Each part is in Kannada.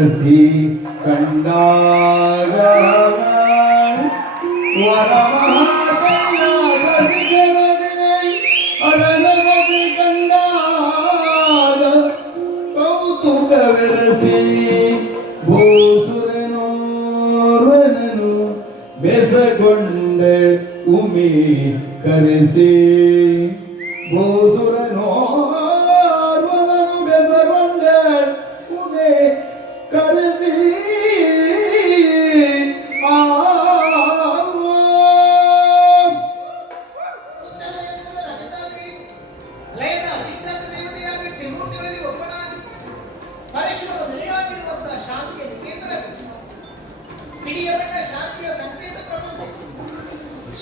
ಬೆರಸಿ ಕಂಡಾಗ ಅರನಸಿ ಕಂಡಾಗ ಕೌತುಕವೆರಸಿ ಭೂಸುರನೋರ್ವನನು ಬೆಸಗೊಂಡ ಉಮಿ ಕರೆಸಿ ಭೂಸುರನೋರ್ವನನು ಬೆಸಗೊಂಡ ಉಮಿ ಕರೆಸಿ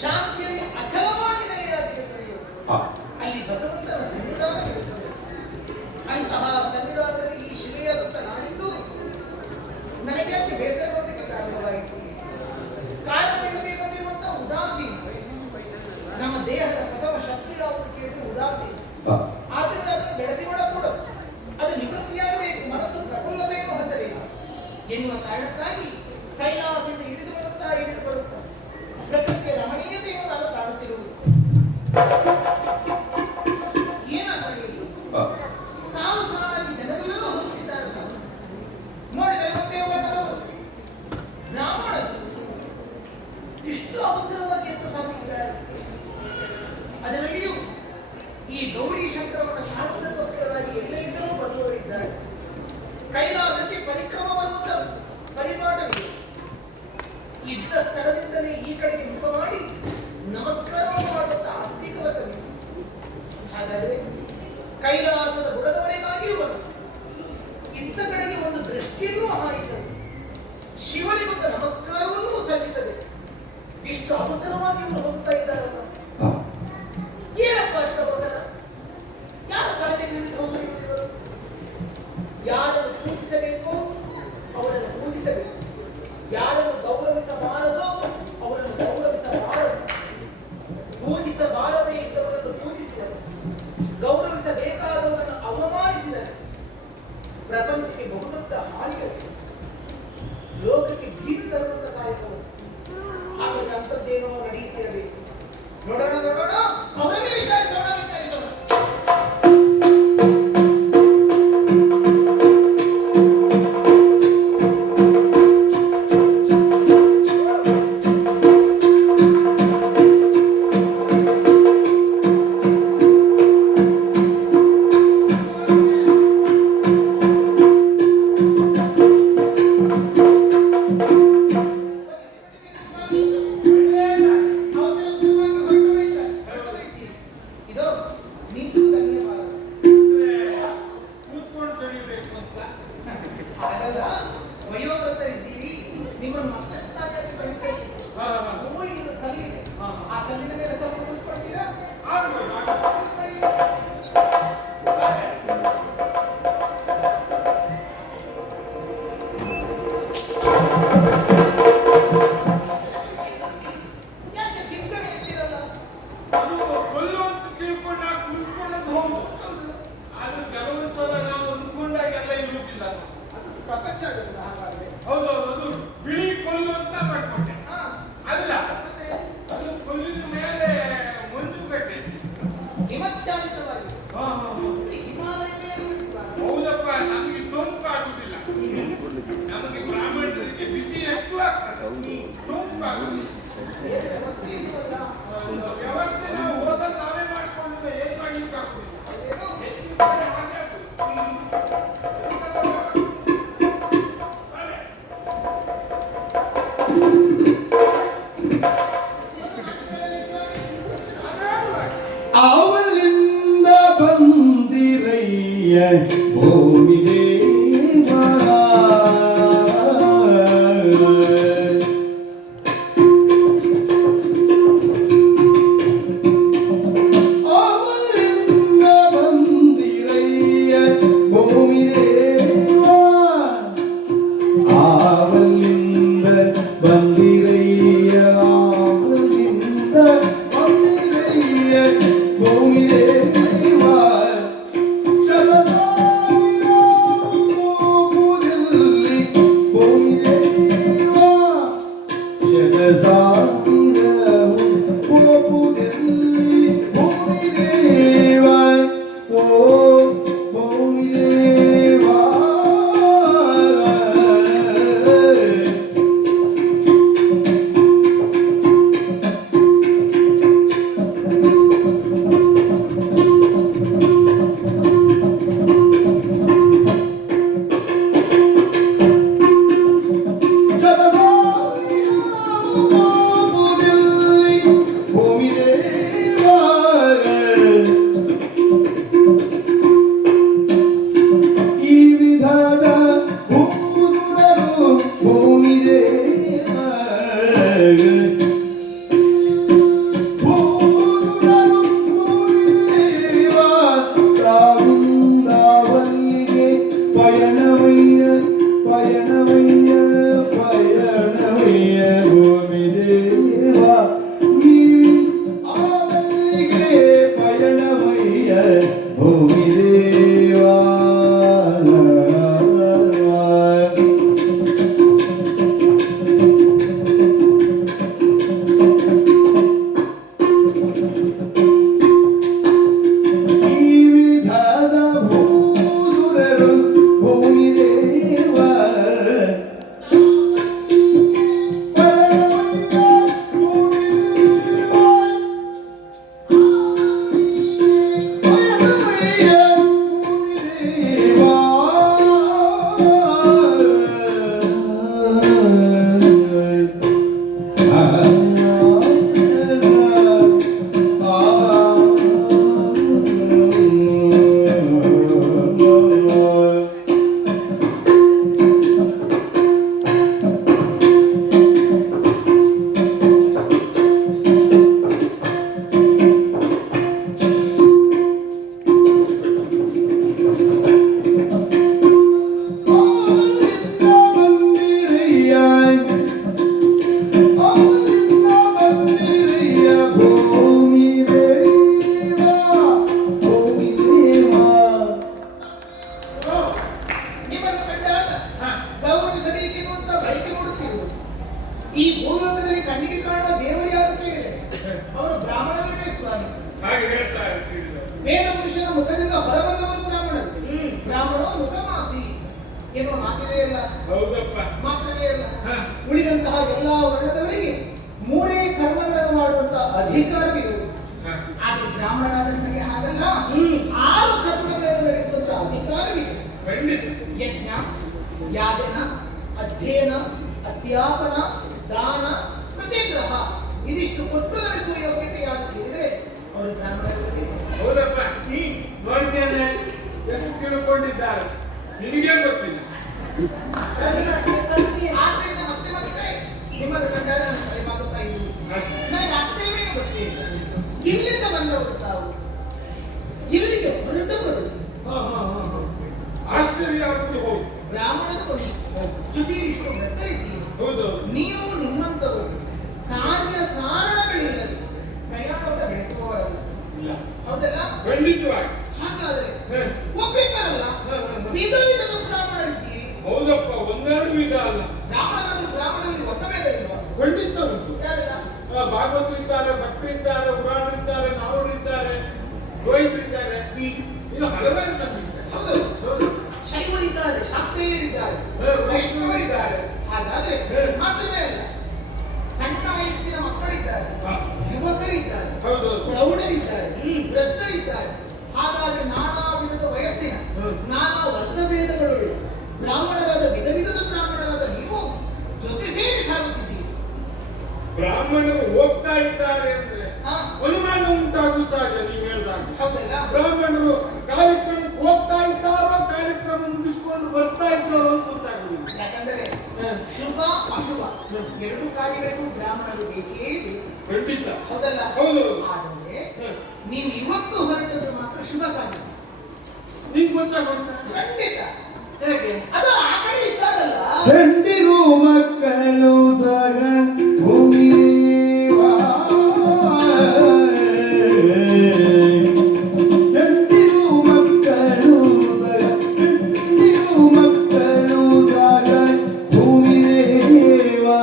ಶಾಂತಿಯಲ್ಲಿ ಅಚಲವಾಗಿ ನೆಲೆಯಾಗಿರುತ್ತದೆ. ಅಲ್ಲಿ ಭಗವಂತನ ಸಂವಿಧಾನ ಇರುತ್ತದೆ. ಅಂತಹ ಸಂವಿಧಾನದಲ್ಲಿ ಈ ಶಿಲೆಯಾದಂತ ನಾಡಿದ್ದು ನನಗೆ ಅಲ್ಲಿ ಬೇಸರಗೊಳ್ಳಲಿಕ್ಕೆ ಕಾರಣವಾಯಿತು. ಕಾರಣವಿಲ್ಲದೆ ಬಂದಿರುವಂತಹ ಉದಾಸೀನ, ನಮ್ಮ ದೇಹದ ಪ್ರಥಮ ಶಕ್ತಿ ಯಾವುದು ಕೇಳಿದ್ರೆ ಉದಾಸೀನ. ಆದ್ದರಿಂದ ಅದನ್ನು ಬೆಳೆಸಿಕೊಳ್ಳಕೂಡದು, ಅದು ನಿವೃತ್ತಿಯಾಗಬೇಕು, ಮನಸ್ಸು ಪ್ರಫುಲ್ಲತೆಯನ್ನು ಹೊಂದಬೇಕು ಎನ್ನುವ ಕಾರಣಕ್ಕಾಗಿ ಕೈಲಾಸದಿಂದ ಹಿಡಿದು ಬರುತ್ತಾ ಪ್ರಕೃತಿಯ ರಮಣೀಯತೆಯನ್ನು ನಾನು ಕಾಣುತ್ತಿರುವುದು. ಏನಾಗಲಿಲ್ಲ, ಸಾವು ಸಾಲಾಗಿ ಜನರೆಲ್ಲರೂ ಹೋಗುತ್ತಿದ್ದಾರೆ. ನೋಡಿದರೆ ಮತ್ತೆ ವರ್ಣದವರು ಬ್ರಾಹ್ಮಣರು ಇಷ್ಟು ಅವಸರವಾಗಿ ಎದ್ದು ಸಾಗುತ್ತಿದ್ದಾರೆ. ಅದರಲ್ಲಿಯೂ ಈ ಗೌರಿ ಶಂಕರವನ್ನು ಕಾಣುವುದಕ್ಕೋಸ್ಕರವಾಗಿ ಎಲ್ಲೆಲ್ಲಿಂದಲೂ ಬಂದವರಿದ್ದಾರೆ. ಕೈಲಾಸಕ್ಕೆ ಪರಿಕ್ರಮ ಬರುವಂತ ಪರಿಪಾಠವಿದೆ. ಇದ್ದ ಸ್ಥಳದಿಂದಲೇ ಈ ಕಡೆಗೆ ಮುಖ ಮಾಡಿ ನಮಸ್ಕಾರವನ್ನು ಮಾಡುವಂತಹ ಆಸ್ತಿಕ ವರ್ಗವಿದೆ. ಹಾಗಾದರೆ ಕೈಲಾಸದ ಬುಡದವರೆಗಾಗಿಯೂ ಬಂದು ಇತ್ತ ಕಡೆಗೆ ಒಂದು ದೃಷ್ಟಿಯನ್ನೂ ಹಾಯಿಸದೆ ಶಿವನಿಗೊಂದು ನಮಸ್ಕಾರವನ್ನೂ ಸಲ್ಲಿಸದೆ ಇಷ್ಟು ಅವಸರವಾಗಿ ಇವರು ಹೋಗುತ್ತಾ ಇದ್ದಾರಲ್ಲ, ಏನಪ್ಪ ಅಷ್ಟು ಅವಸರ? ಯಾರ ತಲೆಗೆ ನಿಂತು ಹೋಗಲಿಲ್ಲ? ಯಾರನ್ನು ಪೂಜಿಸಬೇಕೋ ಅವರನ್ನು ಪೂಜಿಸಬೇಕು, ಯಾರನ್ನು ಗೌರವಿಸಬಾರದೋ ಅವರನ್ನು ಗೌರವಿಸಬಾರದು. ಪೂಜಿಸಬಾರದೇ ಇದ್ದವರನ್ನು ಪೂಜಿಸಿದರೆ, ಗೌರವಿಸಬೇಕಾದವರನ್ನು ಅವಮಾನಿಸಿದರೆ ಪ್ರಪಂಚಕ್ಕೆ ಬಹುದೊಡ್ಡ ಹಾನಿಯಾಗಿದೆ, ಲೋಕಕ್ಕೆ ಭೀತಿ ತರುವಂತ ಕಾರ್ಯಕ್ರಮ. ಹಾಗಾಗಿ ಅಂಥದ್ದೇನೋ ನಡೆಯುತ್ತಿರಬೇಕು. ನೋಡೋಣ ಅವರನ್ನೇ ವಿಚಾರಿಸೋಣ. ಅವಲಿಂದ ಬಂದಿರಯ್ಯ ಭೂಮಿದೇವ, ಅವಲಿಂದ ಬಂದಿರಯ್ಯ ಭೂಮಿದೇವ, ಅವಲಿಂದ ಬಂದಿರಯ್ಯ, ಅವಲಿಂದ ಬಂದಿರಯ್ಯ ಭೂಮಿದೇವ, ಶರಣಾಯ ಭೂಮಿ ದೇವಾ ಈ ವಿಧದ ಭೂಸುರರು ಭೂಮಿ ದೇವಾ ನಿಮ್ಮನ್ನು ಕಂಡಾಗ ಗೌರವಿಸಬೇಕೆನ್ನುವ ಅಂತ ಬಯಕೆ ನೋಡುತ್ತಿರುವುದು. ಈ ಭೂಲೋಕದಲ್ಲಿ ಕಣ್ಣಿಗೆ ಕಾಣುವ ದೇವರು ಯಾರು ಕೇಳಿದೆ? ಅವರು ಬ್ರಾಹ್ಮಣರೇ ಸ್ವಾಮಿ. ಹಾಗೆ ಹೇಳ್ತಾ ಇರ್ತೀರಿ. ವೇದ ಪುರುಷನ ಮುಖದಿಂದ ಹೊರಬಂದವರು ಬ್ರಾಹ್ಮಣರು. ಬ್ರಾಹ್ಮಣೋ ಮುಖಮಾಸಿ ಎನ್ನುವ ಮಾತಿದೆ ಅಲ್ಲ, ಹೌದಪ್ಪ. ಮಾತ್ರವೇ ಅಲ್ಲ, ಉಳಿದಂತಹ ಎಲ್ಲಾ ವರ್ಣದವರಿಗೆ ಮೂರೇ ಕರ್ಮಗಳನ್ನು ಮಾಡುವಂತಹ ಅಧಿಕಾರವಿರುವುದು. ಆದ್ರೆ ಬ್ರಾಹ್ಮಣರಾದ ನನಗೆ ಹಾಗಲ್ಲ, 6 ಕರ್ಮಗಳನ್ನು ನಡೆಸುವಂತಹ ಅಧಿಕಾರವಿದೆ. ಖಂಡಿತ. ಯಜ್ಞ, ಯಾಜನ, ಅಧ್ಯಯನ, ಅಧ್ಯಾಪನ, ದಾನ, ಪ್ರತಿಗ್ರಹ ಇದಿಷ್ಟು ಕೊಟ್ಟು ನಡೆಸುವ ಯೋಗ್ಯತೆ ಯಾರು ಕೇಳಿದ್ರೆ ಅವರು ಬ್ರಾಹ್ಮಣರಿಗೆ. ಹೌದಪ್ಪ. ನೋಡ್ತೇನೆ ಎಷ್ಟು ತಿಳ್ಕೊಂಡಿದ್ದಾರೆ, ನಿನಗೆ ಗೊತ್ತಿಲ್ಲ. ಆದ್ದರಿಂದ ಮತ್ತೆ ಮತ್ತೆ ನಿಮ್ಮನ್ನು ಕಂಡಾಗ ನಾನು ತಲೆಬಾಗುತ್ತಾ ಇದ್ದೀನಿ. ನನಗೆ ಅಷ್ಟೇನೇ ಗೊತ್ತಿಲ್ಲ. ಇಲ್ಲಿಂದ ಬಂದವರು ತಾವು, ಇಲ್ಲಿಗೆ ಹೊರಟವರು. ಆಶ್ಚರ್ಯ ಆಗ್ತದೆ. ಹೋಗಿ ಬ್ರಾಹ್ಮಣರು ಜೊತೆ ಇಷ್ಟು ವ್ರತರಿದ್ದೀವಿ. ಹೌದು. ನೀವು ನಿಮ್ಮಂತವರು ಕಾರ್ಯ ಕಾರಣಗಳಿಲ್ಲದೆ ಪ್ರಯಾಣವನ್ನು ಬೆಳೆಸುವವರಲ್ಲ. ಇಲ್ಲ. ಹೌದಲ್ಲ? ಖಂಡಿತವಾಗಿ. ಹಾಗಾದ್ರೆ ಒಬ್ಬಿಬ್ಬರಲ್ಲ, ವಿಧ ವಿಧದ ಬ್ರಾಹ್ಮಣರಿದ್ದೀರಿ. ಹೌದಪ್ಪ. ಒಂದೆರಡು ವಿಧ ಅಲ್ಲ. ಬ್ರಾಹ್ಮಣರಲ್ಲಿ ಒಂದು ಭೇದ ಇಲ್ವಾ? ಖಂಡಿತ ಉಂಟು. ಯಾರೆಲ್ಲ? ಭಾಗವತರಿದ್ದಾರೆ, ಭಕ್ತರಿದ್ದಾರೆ, ಉರಾಣರಿದ್ದಾರೆ, ನಾವರಿದ್ದಾರೆ, ದ್ವೈಸರಿದ್ದಾರೆ. ಇದು ಹಲವಾರು ನಂಬಿಕೆ. ಹೌದು. ಶೈವರಿದ್ದಾರೆ, ಶಾಕ್ತೇಯರಿದ್ದಾರೆ, ವೈಷ್ಣವರಿದ್ದಾರೆ. ಹಾಗಾದ್ರೆ ಮಾತ್ರವೇ ಅಲ್ಲ, ಸಣ್ಣ ವಯಸ್ಸಿನ ಮಕ್ಕಳಿದ್ದಾರೆ, ಯುವಕರಿದ್ದಾರೆ, ಪ್ರೌಢರಿದ್ದಾರೆ, ವೃದ್ಧರಿದ್ದಾರೆ. ಹಾಗಾದ್ರೆ ನಾನಾ ವಿಧದ ವಯಸ್ಸಿನ ನಾನಾ ವರ್ಗಭೇದಗಳು ಬ್ರಾಹ್ಮಣರಾದ ವಿಧ ವಿಧದ ಬ್ರಾಹ್ಮಣರಾದ ನೀವು ಜೊತೆ ಸೇರಿ ಸಾಗುತ್ತಿದ್ದೀರಿ. ಬ್ರಾಹ್ಮಣರು ಹೋಗ್ತಾ ಇದ್ದಾರೆ ಅಂದ್ರೆ ಅನುಮಾನ ಉಂಟಾಗುವ ಸಹಜ. ನೀವು ಹೇಳಿದಾಗ ಹೌದಲ್ಲ? ಬ್ರಾಹ್ಮಣರು ಕಾರ್ಯಕ್ರಮಕ್ಕೆ ಹೋಗ್ತಾ ಇದ್ದಾರೋ ಕಾರ್ಯಕ್ರಮ ಮುಗಿಸ್ಕೊಂಡು ಬರ್ತಾ ಇದ್ದಾರೋ ಅಂತ ಗೊತ್ತಾಗುದಿಲ್ಲ. ಯಾಕಂದರೆ ಶುಭ ಅಶುಭ ಎರಡು ಕಾರ್ಯಗಳಿಗೂ ಬ್ರಾಹ್ಮಣರು ಬೇಕೇ ಬೇಕು. ಖಂಡಿತ. ಹೌದಲ್ಲ? ಹೌದು. ಆದರೆ ನೀವು ಇವತ್ತು ಹೊರಟದ್ದು ಮಾತ್ರ ಶುಭ ಕಾರ್ಯ. ನಿಂಗೆ ಗೊತ್ತಾಗುತ್ತ? ಖಂಡಿತ. ಹೇಗೆ? ಅದು ಆ ಕಡೆ ಇದ್ದಾರಲ್ಲ, ಹೆಂಡಿರು ಮಕ್ಕಳು ಸಹ ಭೂಮಿ ದೇವಾ ಹೆಂಡಿರು ಮಕ್ಕಳು ಸಹ ಭೂಮಿ ದೇವಾ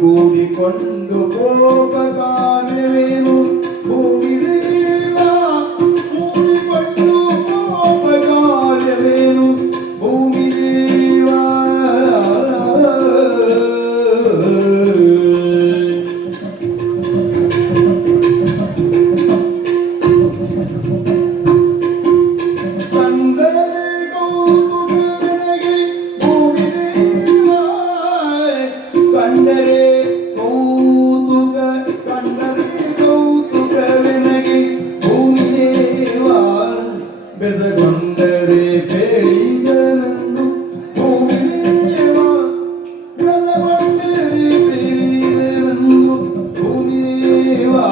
ಕೂಡಿಕೊಂಡು ಕೋಪಗಾನವೇನು ಭೂಮಿ ದೇವಾ ಕೂಡಿಕೊಂಡು ಕೋಪಗಾನವೇನು ಭೂಮಿ ದೇವಾ ಕಂದರೆ ಕೌತುಕವೆನಗೆ ಭೂಮಿ ದೇವಾ ಕಂಡರೆ ಕೌತುಕವೆನಗೆ ಭೂಮಿ ದೇವಾ ಬೆಸಗೊಂಡರೆ ಬೇಡಿದನಂದು ಭೂಮಿ ದೇವಾ ಬೆಸಗೊಂಡರೆ ಬೇಡಿದನಂದು ಭೂಮಿ ದೇವಾ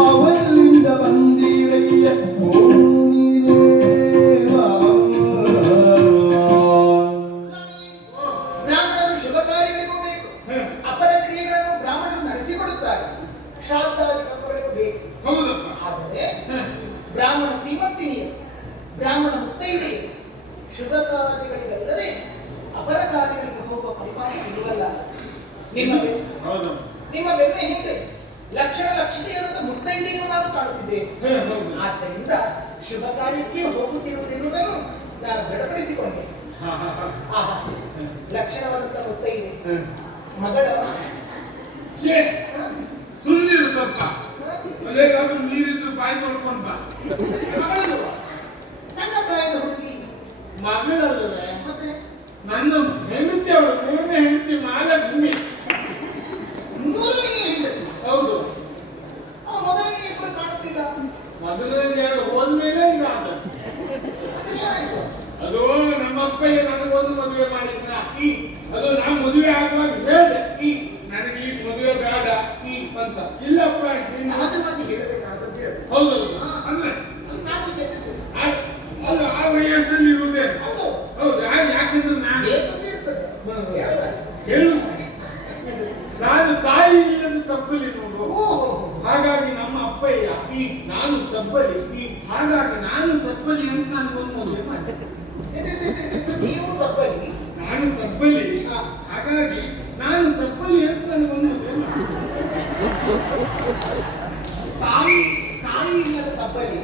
ಅವಲ್ಲಿಂದ ಬಂದಿರಯ್ಯ ಭೂಮಿ ದೇವಾ ನಿಮ್ಮ ಬೆನ್ನ ಹೌದು. ನಿಮ್ಮ ಬೆನ್ನ ಹಿಂದೆ ಲಕ್ಷಣೀಯವಾದ ಮುತ್ತೈದೆಯನ್ನು ನಾನು ಕಾಣುತ್ತಿದ್ದೇನೆ. ಹೌದು. ಆದ್ದರಿಂದ ಶುಭ ಕಾರ್ಯಕ್ಕೆ ಹೋಗುತ್ತಿರುವುದೆನ್ನುವುದನ್ನು ನಾನು ದೃಢಪಡಿಸಿಕೊಂಡೆ. ಆಹಾ, ಲಕ್ಷಣವಾದಂತ ಮುತ್ತೈದೆ ಮಗಳ ಸುಮ್ಮನಿರು ಸ್ವಲ್ಪ. ಅದೇಗಾದ್ರೂ ನೀರಿದ್ರು ಬಾಯಿ ತೊಳ್ಕೊಂಡ್ ಬಾ. ಮಗಳಲ್ವ? ಸಣ್ಣ ಪ್ರಾಯದ ಹುಡುಗಿ. ಮಗಳಲ್ವೇ? ಮತ್ತೆ ನನ್ನ ಹೆಂಡತಿ, ಅವಳು ಮೂರನೇ ಹೆಂಡತಿ ಮಹಾಲಕ್ಷ್ಮಿ. ಮೂರನೇ ಹೆಂಡತಿ? ಹೌದು. ಮೊದಲನೇ ಇಬ್ಬರು ಕಾಣುತ್ತಿಲ್ಲ. ಮೊದಲನೇ ಎರಡು ಹೋದ್ಮೇಲೆ ಈಗ ಅದು ಏನಾಯ್ತು? ಅದು ನಮ್ಮ ಅಪ್ಪಯ್ಯ ನನಗೊಂದು ಮದುವೆ ಮಾಡಿದ್ನ. ಅದು ನಾ ಮದುವೆ ಆಗುವಾಗ ಹೇಳಿದೆ, ನನಗೆ ಈ ಮದುವೆ ಬೇಡ ಅಂತ. ಇಲ್ಲಪ್ಪ ಸಹಜವಾಗಿ ಹೇಳಬೇಕಾದದ್ದು ಹೇಳು. ಹೌದೌದು. ಅಂದ್ರೆ ಅದು ನಾಚಿಕೆ ಎತ್ತಿತು. ಅದು ಆ ವಯಸ್ಸಲ್ಲಿ ಇರುವುದೇ. ಹೌದು. ಹೌದು. ಯಾಕೆಂದ್ರೆ ನಾನು ಬೇಕಂತ ಇರ್ತದೆ. ಹೇಳುವುದಾಗಿ. ಹೇಳು, ನಾನು ತಾಯಿ ಇಲ್ಲದ ತಪ್ಪಲಿ ನೋಡು. ಓಹೋ. ಹಾಗಾಗಿ ನಮ್ಮ ಅಪ್ಪಯ್ಯ ನಾನು ತಪ್ಪಲಿ, ಹಾಗಾಗಿ ನಾನು ತಪ್ಪಲಿ ಅಂತ ನನಗೊಂದು ಮದುವೆ ಮಾಡಿದೆ. ನೀವು ತಪ್ಪಲಿ, ನಾನು ತಪ್ಪಲಿ, ಹಾಗಾಗಿ ನಾನು ತಪ್ಪಲಿ ಅಂತ ನನಗೊಂದು ಮದುವೆ ಮಾಡಿದೆ. ತಾಯಿ ಇಲ್ಲದ ತಪ್ಪಲಿ,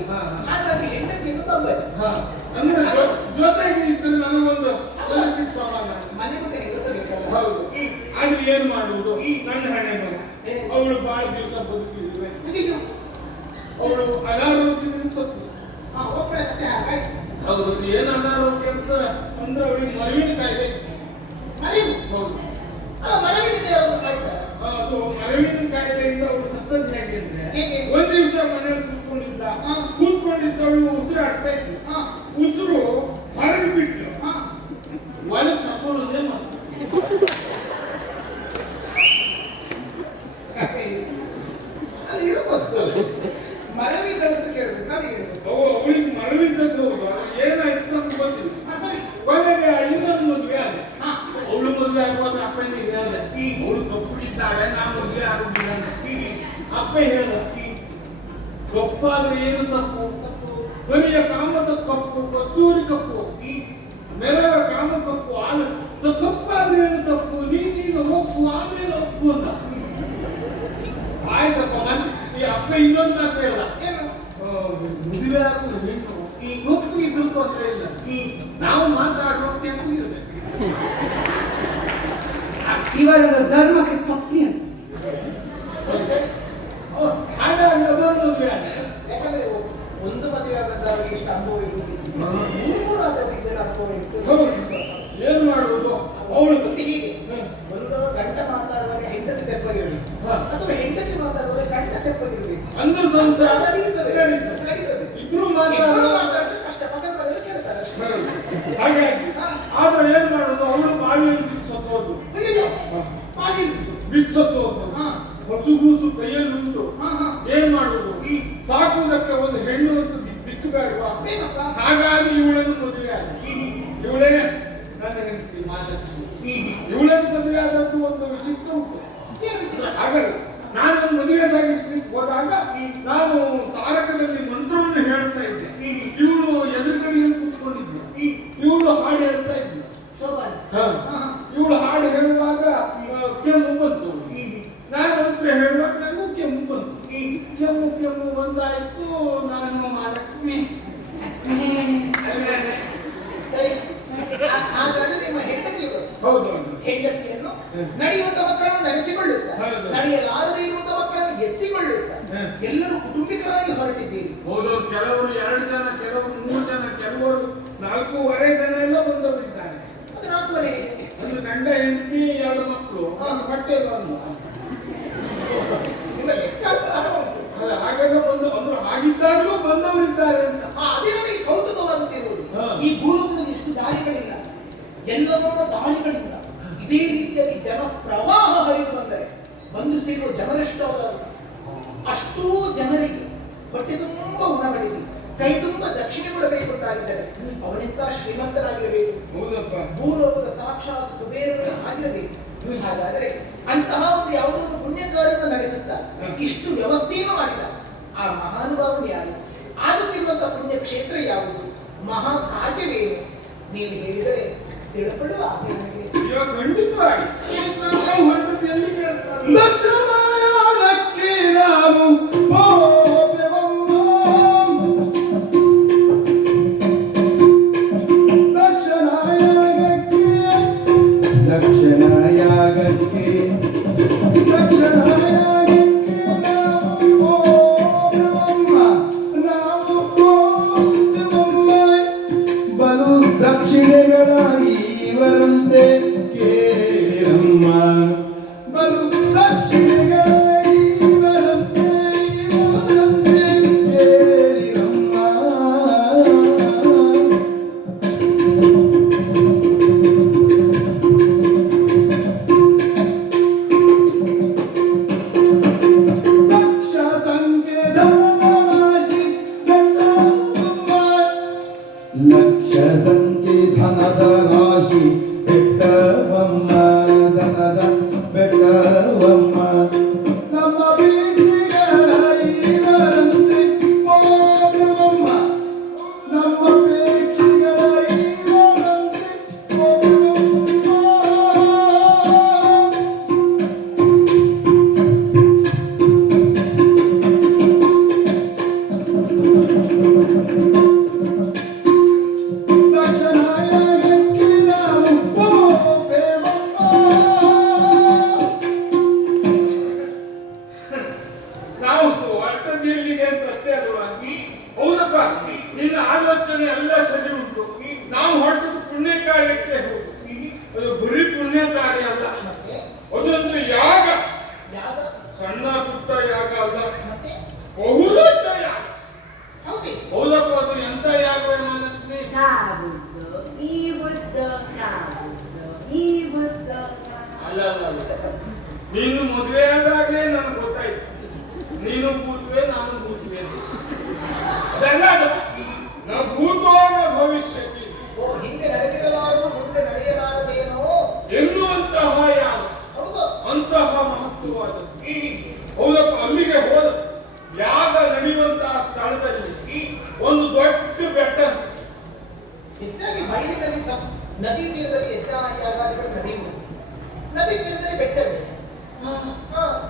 ಹಾಗಾಗಿ ಹೆಂಡತಿಯನ್ನು ತಪ್ಪಲಿ. ಅಂದ್ರೆ ಜೊತೆಗೆ ಇದ್ರೆ ನನಗೊಂದು ಸಮಾನ. ಮನೆ ಮುಂದೆ ಹೆಂಗಸಬೇಕಲ್ಲ. ಹೌದು. ಆದ್ರೆ ಏನ್ ಮಾಡುವುದು, ನನ್ನ ಹಣೆ ಬರ. ಅವಳು ಬಹಳ ದಿವಸ ಬದುಕಿದ್ರೆ, ಅವಳು ಅನಾರೋಗ್ಯದಿಂದ ಸತ್ತು. ಒಪ್ಪಳತೆ ಹಾಗಾಯ್ತು. ಹೌದು. ಏನು ಅನಾರೋಗ್ಯ ಅಂತ ಅಂದ್ರೆ ಅವಳಿಗೆ ಮರವಿನ ಕಾಯಿಲೆ. ಮರಿವು? ಹೌದು. ಮರವಿನ ದೇವರು ಸಾಯ್ತಾರೆ. ಅದು ಮರವಿನ ಕಾಯಿಲೆಯಿಂದ ಅವಳು ಸತ್ತದ್ದು ಹೇಗೆ ಅಂದ್ರೆ, ಹೇಗೆ? ಒಂದ್ ದಿವಸ ಮನೆಯಲ್ಲಿ ಕೂತ್ಕೊಂಡಿದ್ದವಳು ಉಸಿರಾಡ್ತಾ ಇದ್ಲು. ಉಸಿರು ಹೊರಗೆ ಬಿಟ್ಲು, ಒಳಗೆ ತಗೊಳ್ಳೋದೇ ಮಾತು. ಅಲ್ಲಿ ಇರಬಹುದು. ಮರವಿದ್ದದ್ದು ಕೇಳಬೇಕು, ನನಗೆ ಅವಳಿಗೆ ಮರವಿದ್ದದ್ದು ಏನಾಯ್ತು ಅಂತ ಗೊತ್ತಿಲ್ಲ. ಕೊನೆಗೆ ಇನ್ನೊಂದು ಮದುವೆ ಆದ. ಅವಳು ಮದುವೆ ಆಗುವಾಗ ಅಪ್ಪನಿಗೆ ಹೇಳಿದೆ, ಅವಳು ಕಪ್ಪುಗಿದ್ದಾಳೆ, ನಾ ಮದುವೆ ಆಗುದಿಲ್ಲ. ಅಪ್ಪ ಹೇಳ್ದ, ಕಪ್ಪಾದ್ರೆ ಏನು ತಪ್ಪು? ಬರಿಯ ಕಾಮದ ಕಪ್ಪು, ಕಸ್ತೂರಿ ಕಪ್ಪು, ಮೆರವ ಕಾಮ ಕಪ್ಪು, ಕಪ್ಪಾದ್ರೆ ಏನು ತಪ್ಪು? ನೀನೀಗ ಒಪ್ಪು, ಆಮೇಲೆ ಒಪ್ಪು ಅಂತ. ಆಯ್ತಪ್ಪ. ಈ ಅಪ್ಪ ಇನ್ನೊಂದು ಮಾತ್ರ ಹೇಳ್ದ, ಮದುವೆ ಆಗುದು ಹೆಣ್ಣು ಈ ಒಪ್ಪು ಇದ್ರು ತೊಂದರೆ ಇಲ್ಲ, ನಾವು ಮಾತಾಡುವ ಕೆಂಪು ಇರಬೇಕು. ಇವರ ಧರ್ಮಕ್ಕೆ ತಪ್ಪಿ ಅಂತ ಹಾಗಾಗಿ ಅದನ್ನು ಮದುವೆ ಆದ. ಯಾಕಂದ್ರೆ ಒಂದು ಮದುವೆ ಆದವರಿಗೆ ಇಷ್ಟು ಅನುಭವ ಇರುವುದಿಲ್ಲ, ಮೂರು ಆದವರಿಗೆ ಅನುಭವ ಇರ್ತದೆ. ಹೌದು. ಏನು ಮಾಡುವುದು? ಅವಳು ಒಂದು ಹೀಗೆ ಒಂದು ಗಂಡ ಮಾತಾಡುವಾಗ ಹೆಂಡತಿ ತೆಪ್ಪಗಿರಬೇಕು, ಅಥವಾ ಹೆಂಡತಿ ಮಾತಾಡುವಾಗ ಗಂಡ ತೆಪ್ಪಗಿರಬೇಕು. ಅಂದು ಸಂಸಾರ ನಡೀತದೆ. ಇಬ್ರು ಮಾತಾಡಿದ್ರೆ ಕಷ್ಟ, ಪಕ್ಕದ ಮನೆಯವರು ಕೇಳ್ತಾರೆ ಅಷ್ಟೇ. ಹಾಗಾಗಿ ಆದ್ರೆ ಏನ್ ಮಾಡುದು, ಅವಳು ಬಾವಿಯಲ್ಲಿ ಬಿಕ್ಸತ್ತು ಹೋದ್ರು. ಅಯ್ಯೋ, ಆಗಿಲ್ಲ. ಬಿಕ್ಸತ್ತು ಹೋದ್ರು. ಹೊಸುಗೂಸು ಕೈಯಲ್ಲಿ ಉಂಟು. ಏನ್ ಮಾಡುದು? ಸಾಕುವುದಕ್ಕೆ ಒಂದು ಹೆಣ್ಣು ಅಂತ ದಿಕ್ಕು ಬೇಡವಾ? ಹಾಗಾಗಿ ಇವಳನ್ನು ಮದುವೆ ಆದ. ಇವಳೇ ನನ್ನ ಹೆಂಡತಿ ಮಹಾಲಕ್ಷ್ಮಿ. ಇವಳನ್ನು ಮದುವೆ ಆದದ್ದು ಒಂದು ವಿಚಿತ್ರ ಉಂಟು. ಹಾಗಾಗಿ ನಾನು ಮದುವೆ ಸಾಗಿಸ್ಲಿಕ್ಕೆ ಹೋದಾಗ ನಾನು ತಾರಕದಲ್ಲಿ ಮಂತ್ರವನ್ನು ಹೇಳ್ತಾ ಇದ್ದೆ. ಇವಳು ಎದುರುಗಡೆಯಲ್ಲಿ ಕೂತ್ಕೊಂಡಿದ್ದೆ. ಇವಳು ಹಾಡು ಹೇಳ್ತಾ ಇದ್ಲು. ಇವಳು ಹಾಡು ಹೇಳುವಾಗ ಕೆಮ್ಮು ಬಂತು. ನಾನು ಮಂತ್ರ ಹೇಳುವಾಗ ನನಗೂ ಕೆಮ್ಮು ಬಂತು. ಕೆಮ್ಮು ಬಂದಾಯ್ತು. ನಾನು ಮಹಾಲಕ್ಷ್ಮಿ ಸರಿ. ಹಾಗಾದ್ರೆ ನಿಮ್ಮ ಹೆಂಡತಿಯವರು ಹೌದು ಹೆಂಡತಿಯನ್ನು ನಡೆಯುವಂತ ಮಕ್ಕಳನ್ನು ನಡೆಸಿಕೊಳ್ಳುತ್ತಾ, ನಡೆಯಲಾರದೆ ಇರುವಂತ ಮಕ್ಕಳನ್ನು ಎತ್ತಿಕೊಳ್ಳುತ್ತಾ ಎಲ್ಲರೂ ಕುಟುಂಬಿಕರಾಗಿ ಹೊರಟಿದ್ದೀರಿ. ಹೌದು. ಕೆಲವರು 2 ಜನ, ಕೆಲವರು 3 ಜನ, ಕೆಲವರು 4.5 ಜನ ಎಲ್ಲ ಬಂದವರಿದ್ದಾರೆ. ಅದು 4.5 ಅಂದ್ರೆ ಗಂಡ ಹೆಂಡತಿ 2 ಮಕ್ಕಳು ಬಟ್ಟೆ ಬಂದು ನಿಮ್ಮ ಲೆಕ್ಕಾಚಾರ ಉಂಟು. ಹಾಗೆಲ್ಲ ಬಂದು ಅಂದ್ರೆ ಹಾಗಿದ್ದಾಗಲೂ ಬಂದವರಿದ್ದಾರೆ ಅಂತ. ಅದೇ ನನಗೆ ಕೌತುಕವಾಗುತ್ತಿರುವುದು. ಈ ಭೂಲೋಕದಲ್ಲಿ ಎಷ್ಟು ದಾರಿಗಳಿಲ್ಲ, ಎಲ್ಲವೂ ದಾರಿಗಳಿಲ್ಲ. ಇದೇ ರೀತಿಯಾಗಿ ಜನ ಪ್ರವಾಹ ಹರಿದು ಬಂದರೆ ಬಂದು ಸೇರುವ ಜನರೆಷ್ಟಾದರು ಅಷ್ಟೂ ಜನರಿಗೆ ಹೊಟ್ಟೆ ತುಂಬ ಉಣಬಡಿಸಿ ಕೈ ತುಂಬ ದಕ್ಷಿಣೆ ಕೊಡಬೇಕು ಅಂತಾಗಿದ್ದಾರೆ. ಅವನಿಂದ ಶ್ರೀಮಂತರಾಗಿರಬೇಕು. ಹೌದಪ್ಪ. ಭೂಲೋಕದ ಸಾಕ್ಷಾತ್ ಕುಬೇರರು ಆಗಿರಬೇಕು. ಹಾಗಾದರೆ ಅಂತಹ ಒಂದು ಯಾವುದೋ ಒಂದು ಪುಣ್ಯ ಕಾರ್ಯವನ್ನು ನಡೆಸುತ್ತಾ ಇಷ್ಟು ವ್ಯವಸ್ಥೆಯನ್ನು ಮಾಡಿದ ಆ ಮಹಾನುಭಾವನು ಯಾರು? ಆಗುತ್ತಿರುವಂತಹ ಪುಣ್ಯ ಕ್ಷೇತ್ರ ಯಾವುದು? ಮಹಾ ಕಾರ್ಯವೇನು? ನೀವು ಹೇಳಿದರೆ ತಿಳ್ಕೊಳ್ಳುವ ಆಸೆ ನನಗೆ. ಖಂಡಿತವಾಗಿ ನಾವು ಹೊರಟದ್ದು ಅಷ್ಟೇ ಹೌದು. ಅದು ಬರೀ ಪುಣ್ಯ ಕಾರ್ಯ ಅಲ್ಲ, ಮತ್ತೆ ಅದೊಂದು ಯಾಗ. ಯಾಗ ಸಣ್ಣ ಪುಟ್ಟ ಯಾಗ ಅಲ್ಲ, ಮತ್ತೆ ಬಹುದೊಡ್ಡ ಯಾಗ. ಹೌದೇ ಹೌದಪ್ಪ, ಅದು ಎಂತ ಯಾಗ ಮಹಾಲಕ್ಷ್ಮಿ? ಅಲ್ಲ ಅಲ್ಲ ಅಲ್ಲ, ನೀನು ಮದುವೆ ಆದಾಗಲೇ ನನಗೆ ಗೊತ್ತಾಯ್ತು, ನೀನು ಭೂತ್ವೆ ನಾನು ಭೂತ್ವೆ ಅದೆಲ್ಲ. ಅದು ನ ಭೂತೋ ನ ಭವಿಷ್ಯತಿ, ಓ ಹಿಂದೆ ನಡೆದಿರಲಾರದು ಮುಂದೆ ನಡೆಯಲಾರದೇನೋ ಎನ್ನುವಂತಹ ಯಾಗ. ಹೌದು ಅಂತಹ ಮಹತ್ವವಾದದ್ದು. ಹೌದಪ್ಪ, ಅಲ್ಲಿಗೆ ಹೋದ ಯಾಗ ನಡೆಯುವಂತಹ ಸ್ಥಳದಲ್ಲಿ ಒಂದು ದೊಡ್ಡ ಬೆಟ್ಟ, ಹೆಚ್ಚಾಗಿ ಬಯಲಿನಲ್ಲಿ ನದಿ ತೀರದಲ್ಲಿ ಯಜ್ಞ ಯಾಗಾದಿಗಳು ನಡೆಯುವುದು. ನದಿ ತೀರದಲ್ಲಿ ಬೆಟ್ಟವೇ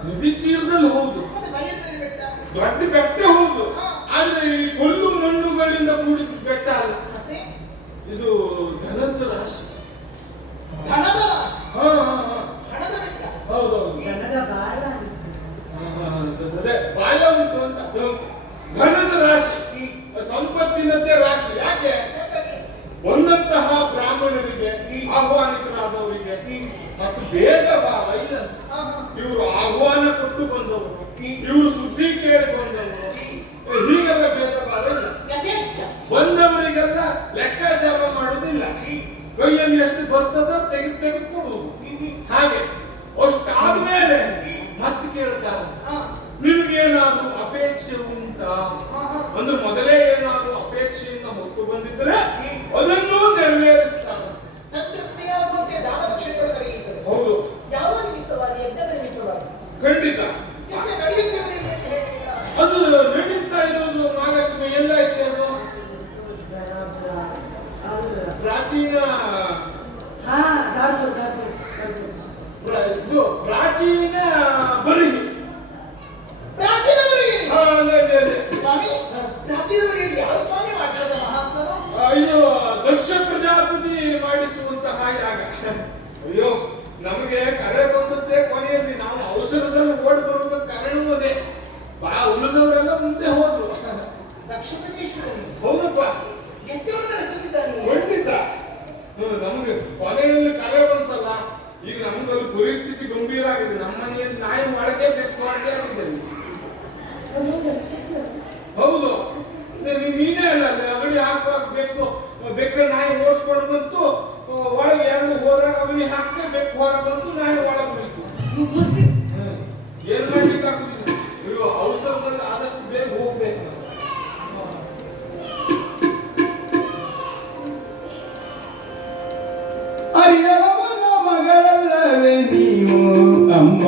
ನದಿ ತೀರದಲ್ಲಿ ಹೌದು, ಮತ್ತೆ ಬಯಲಿನಲ್ಲಿ ಬೆಟ್ಟ ದೊಡ್ಡ ಬೆಟ್ಟ ಹೌದು, ಆದ್ರೆ ಈ ಕೊಲ್ಲು ಮಣ್ಣುಗಳಿಂದ ಕೂಡಿದ ಬೆಟ್ಟ ಅಲ್ಲ. ಮತ್ತೆ ಇದು ಧನದ ರಾಶಿ. ಧನದ ರಾಶಿ. ಹಾ ಹಾ ಹಾ, ಹಣದ ಬೆಟ್ಟ. ಹೌದೌದು. ಜನದ ಬಾಲ ಅನಿಸ್ತದೆ. ಅದೇ ಬಾಲ ಉಂಟು ಅಂತ. ಅದು ಧನದ ರಾಶಿ, ಸಂಪತ್ತಿನದ್ದೇ ರಾಶಿ. ಯಾಕೆ? ಯಾಕಾಗಿ? ಬಂದಂತಹ ಬ್ರಾಹ್ಮಣರಿಗೆ, ಆಹ್ವಾನಿತರಾದವರಿಗೆ ಮತ್ತು ಬೇಗ ಬಾ ಇಲ್ಲ, ಇವರು ಆಹ್ವಾನ ಕೊಟ್ಟು ಬಂದವರು, ಇವರು ಸುದ್ದಿ ಕೇಳಿ ಬಂದವರು, ಹೀಗೆಲ್ಲ ಬೇಗ ಬಾ ಇಲ್ಲ. ಯಥೇಚ್ಛ ಬಂದವರಿಗೆಲ್ಲ ಲೆಕ್ಕಾಚಾರ ಮಾಡುವುದಿಲ್ಲ, ಕೈಯಲ್ಲಿ ಎಷ್ಟು ಬರ್ತದೋ ತೆಗೆದುಕೊಡುವುದು. ಹಾಗೆ ಅಷ್ಟಾದ್ಮೇಲೆ ಮತ್ತೆ ಕೇಳ್ತಾರೆ, ನಿಮಗೇನಾದ್ರೂ ಅಪೇಕ್ಷೆ ಉಂಟಾ? ಅಂದ್ರೆ ಮೊದಲೇ ಏನಾದ್ರೂ ಅಪೇಕ್ಷೆಯಿಂದ ಹೊತ್ತು ಬಂದಿದ್ರೆ ಅದನ್ನೂ ನೆರವೇರಿಸ್ತಾರೆ. ಸಂತೃಪ್ತಿಯಾಗುವಂತೆ ದಾನ ದಕ್ಷಿಣೆಗಳು ನಡೆಯುತ್ತವೆ. ಹೌದು, ಯಾವ ನಿಮಿತ್ತವಾಗಿ? ಯಜ್ಞದ ನಿಮಿತ್ತವಾಗಿ. ಖಂಡಿತ. ಯಜ್ಞ ನಡೆಯುತ್ತಿರಲಿಲ್ಲ ಅಂತ ಹೇಳಿಲ್ಲ. ಅದು ನಡೀತಾ ಇರೋದು ಮಹಾಲಕ್ಷ್ಮಿ ಎಲ್ಲ ಐತೆ ಅದು ಪ್ರಾಚೀನ ಇದು ಪ್ರಾಚೀನ ಬರಿಗಿ. ಪ್ರಾಚೀನ ಬರೆಗೆ ಅದೇ ಅದೇ ಅದೇ. ಸ್ವಾಮಿ, ಪ್ರಾಚೀನ ಬರೆಗೆ ಯಾವ ಸ್ವಾಮಿ ಮಾಡಿದ ಮಹಾತ್ಮರು? ಇದು ದಕ್ಷ ಪ್ರಜಾಪತಿ ಮಾಡಿಸುವಂತಹ ಯಾಗ. ಅಯ್ಯೋ, ನಮಗೆ ಕರೆ ಬಂದದ್ದೇ ಕೊನೆಯಲ್ಲಿ, ನಾವು ಅವಸರದಲ್ಲಿ ಓಡಿ ಬರುವ ಕಾರಣವೂ ಅದೇ. ಉಳಿದವರೆಲ್ಲ ಮುಂದೆ ಹೋದ್ರು. ದಕ್ಷಿಣೇಶ್ವರನಿ ಹೌದಪ್ಪ, ಯಜ್ಞವನ್ನು ನಡೆಸುತ್ತಿದ್ದಾನೆ. ಖಂಡಿತ. ನಮಗೆ ಕೊನೆಯಲ್ಲಿ ಕರೆ ಬಂತಲ್ಲ, ಈಗ ನಮ್ಗಲ್ಲಿ ಪರಿಸ್ಥಿತಿ ಗಂಭೀರ ಆಗಿದೆ. ನಮ್ಮ ಮನೆಯಲ್ಲಿ ನಾಯಿ ಮಾಡಕ್ಕೆ ಬೇಕು ಮಾಡಕ್ಕೆ ಆಗಿದ್ದೇವೆ. ಹೌದು, ನೀನೇ ಅಲ್ಲ ಅವನಿಗೆ ಹಾಕುವಾಗ ಬೆಕ್ಕ ನಾಯಿ ಓಡಿಸ್ಕೊಂಡು ಬಂತು, ಒಳಗೆ ಎರಡು ಹೋದಾಗ ಅವನಿಗೆ ಹಾಕದೆ ಬೆಕ್ಕು ಹೊರ ಬಂತು, ನಾಯಿ ಒಳಗೆ ಹೋಯ್ತು. ಏನ್ ಮಾಡ್ಲಿಕ್ಕೆ ಆಗುದಿಲ್ಲ. ಇವು ಅವಸರದಲ್ಲಿ ಆದಷ್ಟು ಬೇಗ ಹೋಗ್ಬೇಕು. ಅರಿಯರವನ ಮಗಳಲ್ಲವೇ ನೀವು ಅಮ್ಮ,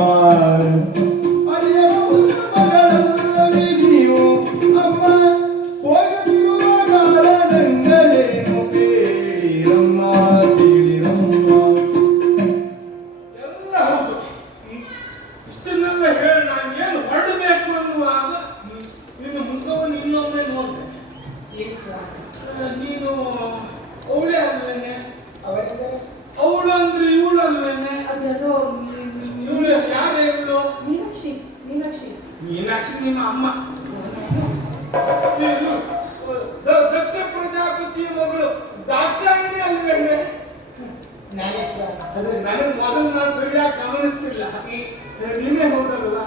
ಅರಿಯರವನ ಮಗಳಲ್ಲವೇ ನೀವು ಅಮ್ಮ, ಹೋಗದಿರುವ ಕಾರಣಗಳೇನು ಕೇಳಿರಮ್ಮ, ಕೇಳಿರಮ್ಮ. ಎಲ್ಲ ಹೌದು. ಇಷ್ಟನ್ನೆಲ್ಲ ಹೇಳಿ ನಾನು ಏನು ಹೊರಡಬೇಕು ಅನ್ನುವಾಗ ನಿನ್ನ ಮುಖವನ್ನು ಇನ್ನೊಮ್ಮೆ ನೋಡಿದೆ. ನೀನು ಅವಳೇ ಅಲ್ವೇನೆ? ಅವಳೆಂದರೆ ಅವಳು ಅಂದ್ರೆ ಇವಳು ಅಲ್ವೇನೆ? ಅದೋ ಇವಳು ಯಾರೇ ಇವಳು? ಮೀನಾಕ್ಷಿ. ಮೀನಾಕ್ಷಿ ನಿಮ್ಮ ಅಮ್ಮ. ನೀನು ದಕ್ಷ ಪ್ರಜಾಪತಿಯ ಮಗಳು ದಾಕ್ಷಾಯಿಣಿ ಅಲ್ವೇನೆ? ನಾನೇ ಅದೇ ನನಗೆ ಮೊದಲು ನಾನು ಸರಿಯಾಗಿ ಗಮನಿಸ್ತಿಲ್ಲ. ನೀನೇ ಹೌದಲ್ಲ?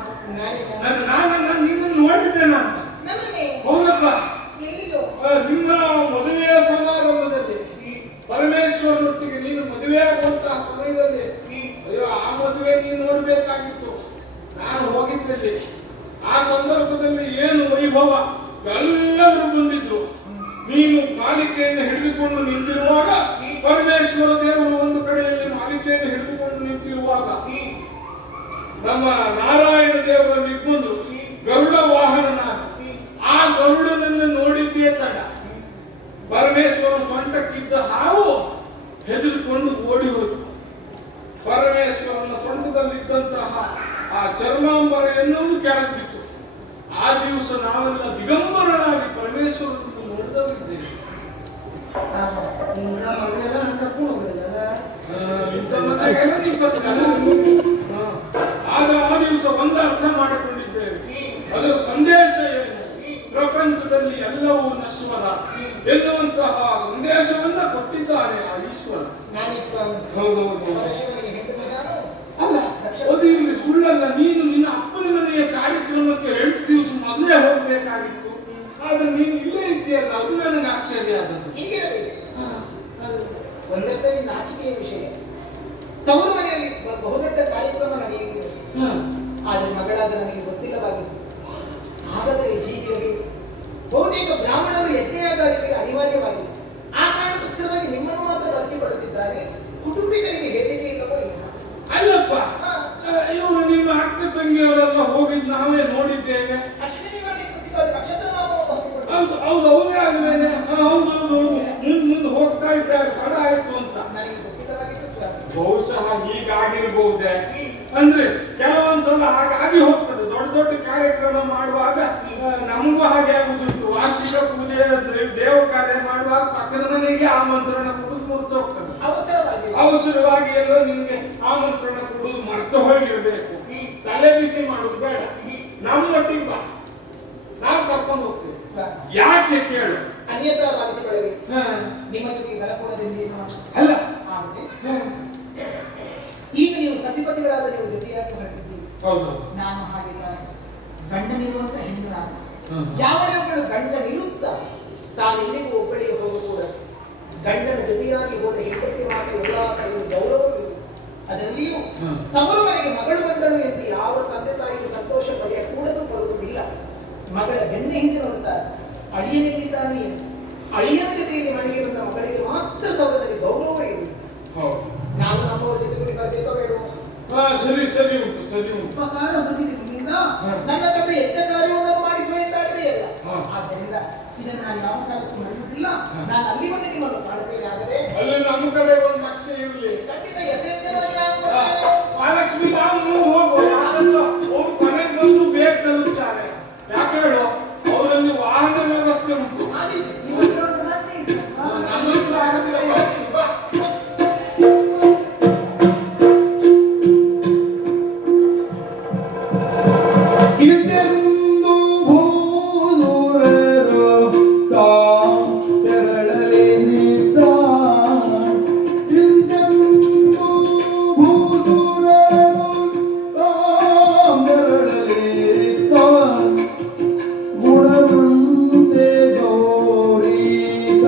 ನಾನು ನಿನ್ನನ್ನು ನೋಡಿದ್ದೆ ನಾನು. ನನ್ನನ್ನೇ ಹೌದಪ್ಪ, ಎಲ್ಲಿಯೋ ನಿಮ್ಮ ಮದುವೆಯ ಸಮಾರಂಭದಲ್ಲಿ ಪರಮೇಶ್ವರನೊಟ್ಟಿಗೆ ನೀನು ಮದುವೆ ಆಗುವಂತಹ ಸಮಯದಲ್ಲಿ, ಅಯ್ಯೋ ಆ ಮದುವೆ ನೀನು ನೋಡ್ಬೇಕಾಗಿತ್ತು. ನಾನು ಹೋಗಿದ್ದಲ್ಲಿ ಆ ಸಂದರ್ಭದಲ್ಲಿ ಏನು ವೈಭವ, ಎಲ್ಲರೂ ಬಂದಿದ್ರು. ನೀನು ಮಾಲಿಕೆಯನ್ನು ಹಿಡಿದುಕೊಂಡು ನಿಂತಿರುವಾಗ, ಪರಮೇಶ್ವರ ದೇವರು ಒಂದು ಕಡೆಯಲ್ಲಿ ಮಾಲಿಕೆಯನ್ನು ಹಿಡಿದುಕೊಂಡು ನಿಂತಿರುವಾಗ, ನಮ್ಮ ನಾರಾಯಣ ದೇವರಲ್ಲಿ ಬಂದು ಗರುಡ ವಾಹನನಾದ ಆ ಗರುಡನನ್ನು ನೋಡಿದ್ದೇ ತಡ. ಪರಮೇಶ್ವರ ಸೊಂಟಕ್ಕಿದ್ದ ಹಾವು ಹೆದರಿಕೊಂಡು ಓಡಿ ಹೋಯಿತು. ಪರಮೇಶ್ವರನ ಸೊಂಟದಲ್ಲಿದ್ದಂತಹ ಆ ಚರ್ಮಾಂಬರ ಎನ್ನುವುದು ಕೆಳಗೆ ಬಿತ್ತು. ಆ ದಿವಸ ನಾವೆಲ್ಲ ದಿಗಂಬರನಾಗಿ ಪರಮೇಶ್ವರನನ್ನು ನೋಡಿದವರಿದ್ದೇವೆ. ಆದ್ರೆ ಆ ದಿವಸ ಒಂದು ಅರ್ಥ ಮಾಡಿಕೊಂಡಿದ್ದೇವೆ. ಅದರ ಸಂದೇಶ ಏನು? ಪ್ರಪಂಚದಲ್ಲಿ ಎಲ್ಲವೂ ನಶ್ವರ, ಎನ್ನುವಂತಹ ಸಂದೇಶವನ್ನ ಕೊಟ್ಟಿದ್ದಾನೆ ಆ ಈಶ್ವರ. ಹೌದೌದು. ಅಲ್ಲ ಅದು ಇಲ್ಲಿ ಸುಳ್ಳಲ್ಲ. ನೀನು ನಿನ್ನ ಅಪ್ಪನ ಮನೆಯ ಕಾರ್ಯಕ್ರಮಕ್ಕೆ 8 ದಿವಸ ಮೊದಲೇ ಹೋಗ್ಬೇಕಾಗಿತ್ತು. ಆದ್ರೆ ನೀನು ಇಲ್ಲೇ ಇದ್ದೀಯಲ್ಲ, ಅದು ನನಗೆ ಆಶ್ಚರ್ಯ ಆದದ್ದು. ಒಂದೊಂದೇ ನಾಚಿಕೆಯ ವಿಷಯ. ತವರು ಮನೆಯಲ್ಲಿ ಬಹುದೊಡ್ಡ ಕಾರ್ಯಕ್ರಮ ನಡೆಯುತ್ತಿದೆ, ಆದರೆ ಮಗಳಾದ ನನಗೆ ಗೊತ್ತಿಲ್ಲವಾಗಿತ್ತು. ಹಾಗಾದರೆ ಹೀಗಿರಬೇಕು. ಬಹುತೇಕ ಬ್ರಾಹ್ಮಣರು ಯಜ್ಞಯಾಗಲಿಗೆ ಅನಿವಾರ್ಯವಾಗಿದೆ. ಆ ಕಾರಣಕ್ಕೋಸ್ಕರವಾಗಿ ನಿಮ್ಮನ್ನು ಮಾತ್ರ ಬಳಸಿಕೊಳ್ಳುತ್ತಿದ್ದಾರೆ. ಕುಟುಂಬಿಕರಿಗೆ ಹೇಳಿಕೆ ಇಲ್ಲವೋ ಇಲ್ಲ? ಅಲ್ಲಪ್ಪ, ಇವರು ನಿಮ್ಮ ಅಕ್ಕ ತಂಗಿಯವರೆಲ್ಲ ಹೋಗಿದ್ದು ನಾವೇ ನೋಡಿದ್ದೇವೆ. ಅಶ್ವಿನಿ ಮಾಡಿ ಕೃತಿಕಾದ ನಕ್ಷತ್ರ ನಾಮವನ್ನು ಹೊಂದಿಕೊಂಡು ಹೌದು ಹೌದು, ಅವರೇ ಆದ್ಮೇಲೆ ಹೌದು ಮುಂದೆ ಹೋಗ್ತಾ ಇದ್ದಾರೆ, ತಡ ಆಯ್ತು ಅಂತ ನನಗೆ ಗೊತ್ತಿಲ್ಲವಾಗಿತ್ತು ಸ್ವಾಮಿ. ಬಹುಶಃ ಹೀಗಾಗಿರ್ಬಹುದೇ. ಅಂದ್ರೆ ಕೆಲವೊಂದ್ಸಲ ಹಾಗಾಗಿ ಹೋಗ್ತದೆ. ದೊಡ್ಡ ದೊಡ್ಡ ಕಾರ್ಯಕ್ರಮ ಮಾಡುವಾಗ ನಮಗೂ ಹಾಗೆ ಆಗುದುಂಟು. ವಾರ್ಷಿಕ ಪೂಜೆ, ದೇವ ಕಾರ್ಯ ಮಾಡುವಾಗ ಪಕ್ಕದ ಮನೆಗೆ ಆಮಂತ್ರಣ ಕೊಡುದು ಮರೆತು ಹೋಗ್ತದೆ. ಅವಸರವಾಗಿ ಎಲ್ಲೋ ನಿಮ್ಗೆ ಆಮಂತ್ರಣ ಕೊಡುದು ಮರೆತು ಹೋಗಿರ್ಬೇಕು. ತಲೆ ಬಿಸಿ ಮಾಡುದು ಬೇಡ, ನಮ್ಮೊಟ್ಟಿಗೆ ಬಾ, ನಾವು ಕರ್ಕೊಂಡು ಹೋಗ್ತೇವೆ. ಯಾಕೆ ಕೇಳು? ಅನ್ಯತಾ ಭಾವಿಸಿಕೊಳ್ಳಬೇಕು. ನಿಮ್ಮ ಜೊತೆಗೆ ಬಲಪೂರ್ಣದಿಂದ ಅಲ್ಲ ಆಗುತ್ತೆ. ಈಗ ನೀವು ಸತಿಪತಿಗಳಾದ ನೀವು ಜೊತೆಯಾಗಿ ಹೊರಟಿದ್ದೀರಿ. ನಾನು ಹಾಗೆ ತಾನೆ. ಗಂಡನಿರುವಂತ ಹೆಣ್ಣು ನಾನು. ಯಾವನೇ ಒಬ್ಬಳು ಗಂಡ ನಿಲ್ಲುತ್ತಾ ತಾನೆಲ್ಲಿಗೂ ಒಬ್ಬಳಿಗೆ ಹೋಗಕೂಡ. ಗಂಡನ ಜೊತೆಯಾಗಿ ಹೋದ ಹೆಂಡತಿ ಮಾತ್ರ ಎಲ್ಲಾ ಕಡೆಯೂ ಗೌರವವಿಲ್ಲ. ಅದರಲ್ಲಿಯೂ ತವರು ಮನೆಗೆ ಮಗಳು ಬಂದಳು ಎಂದು ಯಾವ ತಂದೆ ತಾಯಿಗೂ ಸಂತೋಷ ಪಡೆಯಕೂಡದು, ಪಡುವುದಿಲ್ಲ. ಮಗಳ ಬೆನ್ನ ಹಿಂದೆ ನೋಡುತ್ತಾರೆ, ಅಳಿಯನಿದ್ದಾನೆ. ಅಳಿಯನ ಜೊತೆಯಲ್ಲಿ ಮನೆಗೆ ಬಂದ ಮಗಳಿಗೆ ಮಾತ್ರ ತವರದಲ್ಲಿ ಗೌರವ ಇಲ್ಲ. ನಾನು ನಮ್ಮವರ ಜೊತೆ ಬರಬೇಕೋ ಬೇಡ? ಸರಿ ಉಂಟು, ಸರಿ ಉಂಟು. ಕಾರಣ ಹೊಂದಿದೆ ನಿನ್ನಿಂದ ನನ್ನ ಕಥೆ ಯಜ್ಞ ಕಾರ್ಯವನ್ನು ಮಾಡಿಸುವ ಎಂದಾಡಿದೆಯಲ್ಲ. ಆದ್ದರಿಂದ ಇದನ್ನು ನಾನು ಯಾವ ಕಾಲಕ್ಕೂ ಮರೆಯುವುದಿಲ್ಲ. ನಾನು ಅಲ್ಲಿ ಬಂದು ನಿಮ್ಮನ್ನು ಕಾಣುತ್ತೇನೆ. ಆದರೆ ಅಲ್ಲಿ ನಮ್ಮ ಕಡೆ ಒಂದು ಲಕ್ಷ್ಯ ಇರಲಿ. ಖಂಡಿತ ಯಥೇಚ್ಛವಾಗಿ ನಾನು ಬರ್ತೇನೆ. ಮಹಾಲಕ್ಷ್ಮಿ ನಾವು ಹೋಗುವ ಅವರು ಮನೆಗೆ ಬಂದು ಬೇಗ ತರುತ್ತಾರೆ. ಯಾಕೆ ಹೇಳು, ಅವರಲ್ಲಿ ವಾಹನ ವ್ಯವಸ್ಥೆ ಉಂಟು. ನಮ್ಮಂತೂ ಆಗೋದಿಲ್ಲ. ಇದೆಂದು ಭೂದೂರರು ತಾಂ ತೆರಳಲಿದ್ದ. ಇದೆಂದು ಭೂದೂರರು ತಾಂ ತೆರಳಲಿದ್ದ. ಗುಣವಂತೆ ಗೌರೀತ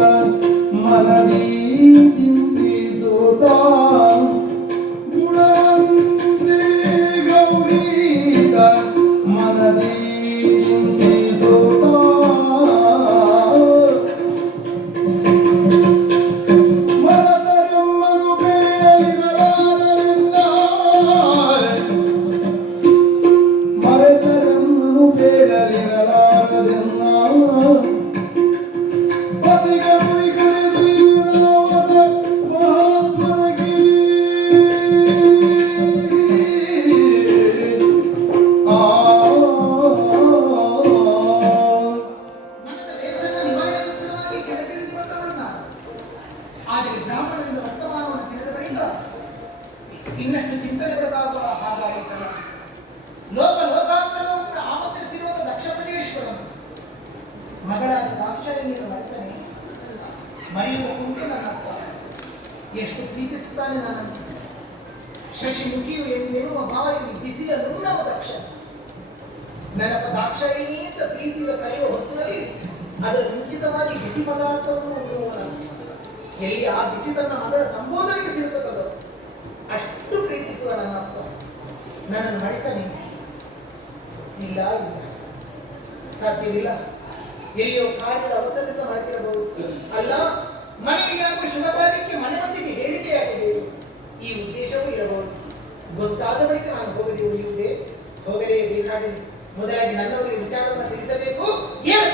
ಮನದಿ ಚಿಂತಿಸುತ್ತ. ಗುಣವಂತೆ ಗೌರೀತ ಮನದಿ ಚಿಂತಿಸುತ್ತ. ಮರತರಮ್ಮನು ಬೇಡಲಿರಲಾರರಿಂದ. ಮರತರಮ್ಮನು ಬೇಡಲಿರಲಾರದಿಂದ. ಪತಿಗಳು ಕರೆದು ಇವರ ಮಹಾತ್ಮನಿಗೆ ನನ್ನ ಬೇಸರ ನಿವಾರಣೆಗೋಸ್ಕರವಾಗಿ ಕೆಳಗಿಳಿದು ಬಂದವಳು ನಾನು. ಆದರೆ ಬ್ರಾಹ್ಮಣರಿಂದ ವರ್ತಮಾನವನ್ನು ತಿಳಿದ ಬಳಿಕ ಇನ್ನಷ್ಟು ಚಿಂತನೆಗೊಳಗಾಗುವ ಹಾಗಾಯಿತಲ್ಲ. ಲೋಕಾಂತರವನ್ನು ಆಮಂತ್ರಿಸಿರುವ ದಕ್ಷ ಪ್ರದೇಶ್ವರನು ಮಗಳಾದ ದಾಕ್ಷಾಯಣಿಯನ್ನು ಮರೆತನೆ. ಮರೆಯುವುದಕ್ಕುಂಟೆ ನನ್ನ ಅಪ್ಪ ಎಷ್ಟು ಪ್ರೀತಿಸುತ್ತಾನೆ ನನ್ನನ್ನು. ಶಶಿಮುಖಿಯು ಎಂದೆನ್ನುವ ಬಾಯಲ್ಲಿ ಬಿಸಿಯ ನುಣ್ಣವ ದಕ್ಷ. ನನ್ನಪ್ಪ ದಾಕ್ಷಾಯಿಣಿ ಅಂತ ಪ್ರೀತಿಯ ಕರೆಯುವ ಹೊತ್ತಿನಲ್ಲಿ ಅದರ ಮುಂಚಿತವಾಗಿ ಬಿಸಿ ಪದಾರ್ಥವನ್ನು ಉಣ್ಣುವನು. ಎಲ್ಲಿ ಆ ಬಿಸಿ ತನ್ನ ಮಗಳ ಸಂಬೋಧನೆಗೆ ಸಿಗುತ್ತದೋ ಅಷ್ಟು ಪ್ರೀತಿಸುವ ನನ್ನಪ್ಪ ನನ್ನನ್ನು ಮರೆತಾನೆ. ಇಲ್ಲ ಇಲ್ಲ, ಸಾಧ್ಯವಿಲ್ಲ. ಎಲ್ಲಿಯೋ ಕಾರ್ಯದ ಅವಸರದಿಂದ ಮರೆತಿರಬಹುದು. ಅಲ್ಲ, ಮನೆಗೆ ಆಗುವ ಶುಭ ಕಾರ್ಯಕ್ಕೆ ಮನೆ ಮಂದಿಗೆ ಹೇಳಿಕೆಯಾಗಬೇಕು, ಈ ಉದ್ದೇಶವೂ ಇರಬಹುದು. ಗೊತ್ತಾದ ಬಳಿಕ ನಾನು ಹೋಗದೆ ಉಳಿಯುವುದೇ? ಹೋಗಲೇಬೇಕಾಗಿದೆ. ಮೊದಲಾಗಿ ನನ್ನವರಿಗೆ ವಿಚಾರವನ್ನು ತಿಳಿಸಬೇಕು. ಏನು